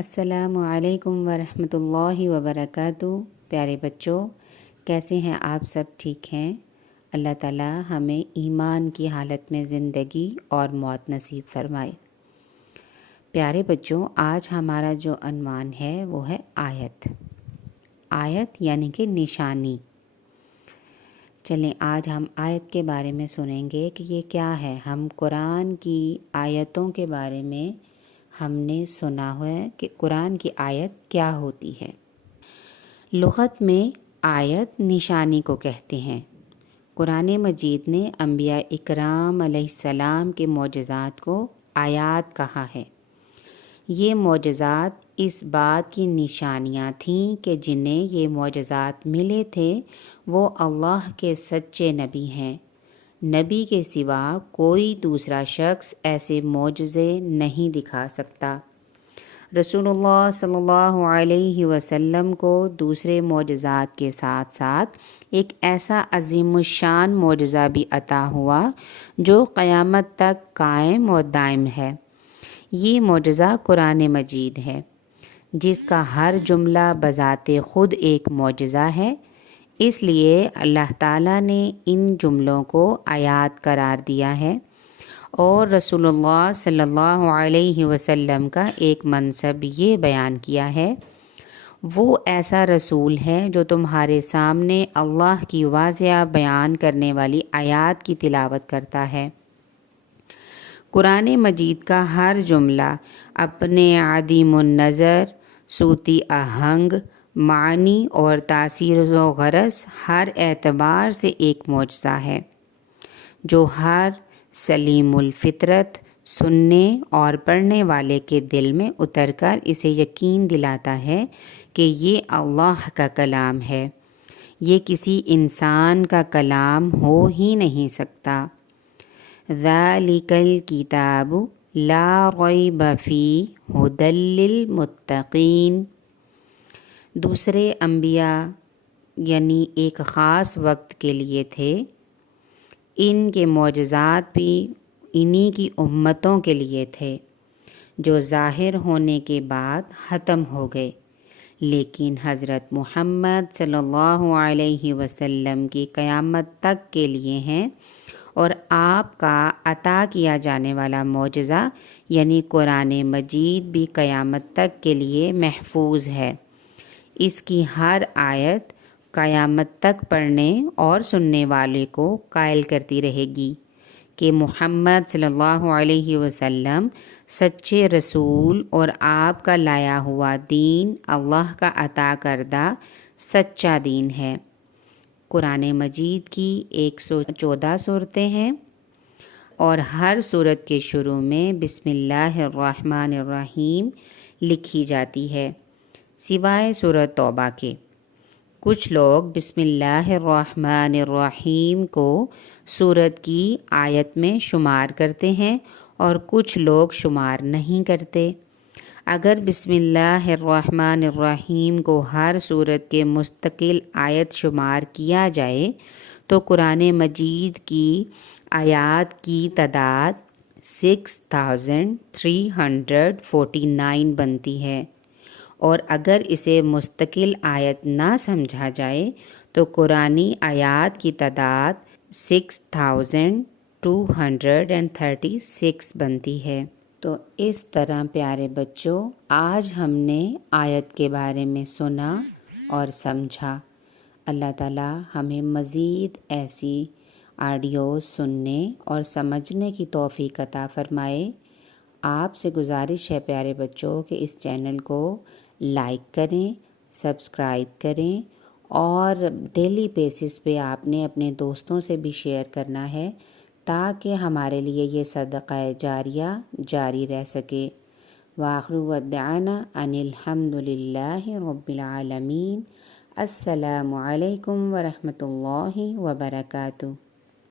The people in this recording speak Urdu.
السلام علیکم ورحمۃ اللہ وبرکاتہ۔ پیارے بچوں، کیسے ہیں آپ؟ سب ٹھیک ہیں؟ اللہ تعالیٰ ہمیں ایمان کی حالت میں زندگی اور موت نصیب فرمائے۔ پیارے بچوں، آج ہمارا جو عنوان ہے وہ ہے آیت۔ آیت یعنی کہ نشانی۔ چلیں آج ہم آیت کے بارے میں سنیں گے کہ یہ کیا ہے۔ ہم قرآن کی آیتوں کے بارے میں ہم نے سنا ہے کہ قرآن کی آیت کیا ہوتی ہے۔ لغت میں آیت نشانی کو کہتے ہیں۔ قرآن مجید نے انبیاء اکرام علیہ السلام کے معجزات کو آیات کہا ہے۔ یہ معجزات اس بات کی نشانیاں تھیں کہ جنہیں یہ معجزات ملے تھے وہ اللہ کے سچے نبی ہیں۔ نبی کے سوا کوئی دوسرا شخص ایسے معجزے نہیں دکھا سکتا۔ رسول اللہ صلی اللہ علیہ وسلم کو دوسرے معجزات کے ساتھ ساتھ ایک ایسا عظیم الشان معجزہ بھی عطا ہوا جو قیامت تک قائم و دائم ہے۔ یہ معجزہ قرآن مجید ہے، جس کا ہر جملہ بذات خود ایک معجزہ ہے۔ اس لیے اللہ تعالیٰ نے ان جملوں کو آیات قرار دیا ہے اور رسول اللہ صلی اللہ علیہ وسلم کا ایک منصب یہ بیان کیا ہے، وہ ایسا رسول ہے جو تمہارے سامنے اللہ کی واضح بیان کرنے والی آیات کی تلاوت کرتا ہے۔ قرآن مجید کا ہر جملہ اپنے عدیم النظر، صوتی آہنگ، معنی اور تاثیر و غرض ہر اعتبار سے ایک معجزہ ہے، جو ہر سلیم الفطرت سننے اور پڑھنے والے کے دل میں اتر کر اسے یقین دلاتا ہے کہ یہ اللہ کا کلام ہے۔ یہ کسی انسان کا کلام ہو ہی نہیں سکتا۔ ذَلِكَ الْكِتَابُ لَا رَيْبَ فِيهِ هُدًى لِّلْمُتَّقِينَ۔ دوسرے انبیاء یعنی ایک خاص وقت کے لیے تھے۔ ان کے معجزات بھی انہی کی امتوں کے لیے تھے جو ظاہر ہونے کے بعد ختم ہو گئے، لیکن حضرت محمد صلی اللہ علیہ وسلم کی قیامت تک کے لیے ہیں، اور آپ کا عطا کیا جانے والا معجزہ یعنی قرآن مجید بھی قیامت تک کے لیے محفوظ ہے۔ اس کی ہر آیت قیامت تک پڑھنے اور سننے والے کو قائل کرتی رہے گی کہ محمد صلی اللہ علیہ وسلم سچے رسول اور آپ کا لایا ہوا دین اللہ کا عطا کردہ سچا دین ہے۔ قرآن مجید کی 114 سورتیں ہیں اور ہر سورت کے شروع میں بسم اللہ الرحمن الرحیم لکھی جاتی ہے، سوائے سورۃ توبہ کے۔ کچھ لوگ بسم اللہ الرحمن الرحیم کو سورت کی آیت میں شمار کرتے ہیں اور کچھ لوگ شمار نہیں کرتے۔ اگر بسم اللہ الرحمن الرحیم کو ہر سورت کے مستقل آیت شمار کیا جائے تو قرآن مجید کی آیات کی تعداد 6349 بنتی ہے، اور اگر اسے مستقل آیت نہ سمجھا جائے تو قرآنی آیات کی تعداد 6236 بنتی ہے۔ تو اس طرح پیارے بچوں، آج ہم نے آیت کے بارے میں سنا اور سمجھا۔ اللہ تعالیٰ ہمیں مزید ایسی آڈیوز سننے اور سمجھنے کی توفیق عطا فرمائے۔ آپ سے گزارش ہے پیارے بچوں کہ اس چینل کو لائک کریں، سبسکرائب کریں، اور ڈیلی بیسس پہ آپ نے اپنے دوستوں سے بھی شیئر کرنا ہے تاکہ ہمارے لیے یہ صدقہ جاریہ جاری رہ سکے۔ وآخر دعوانا ان الحمد للہ رب العالمین۔ السلام علیکم ورحمۃ اللہ وبرکاتہ۔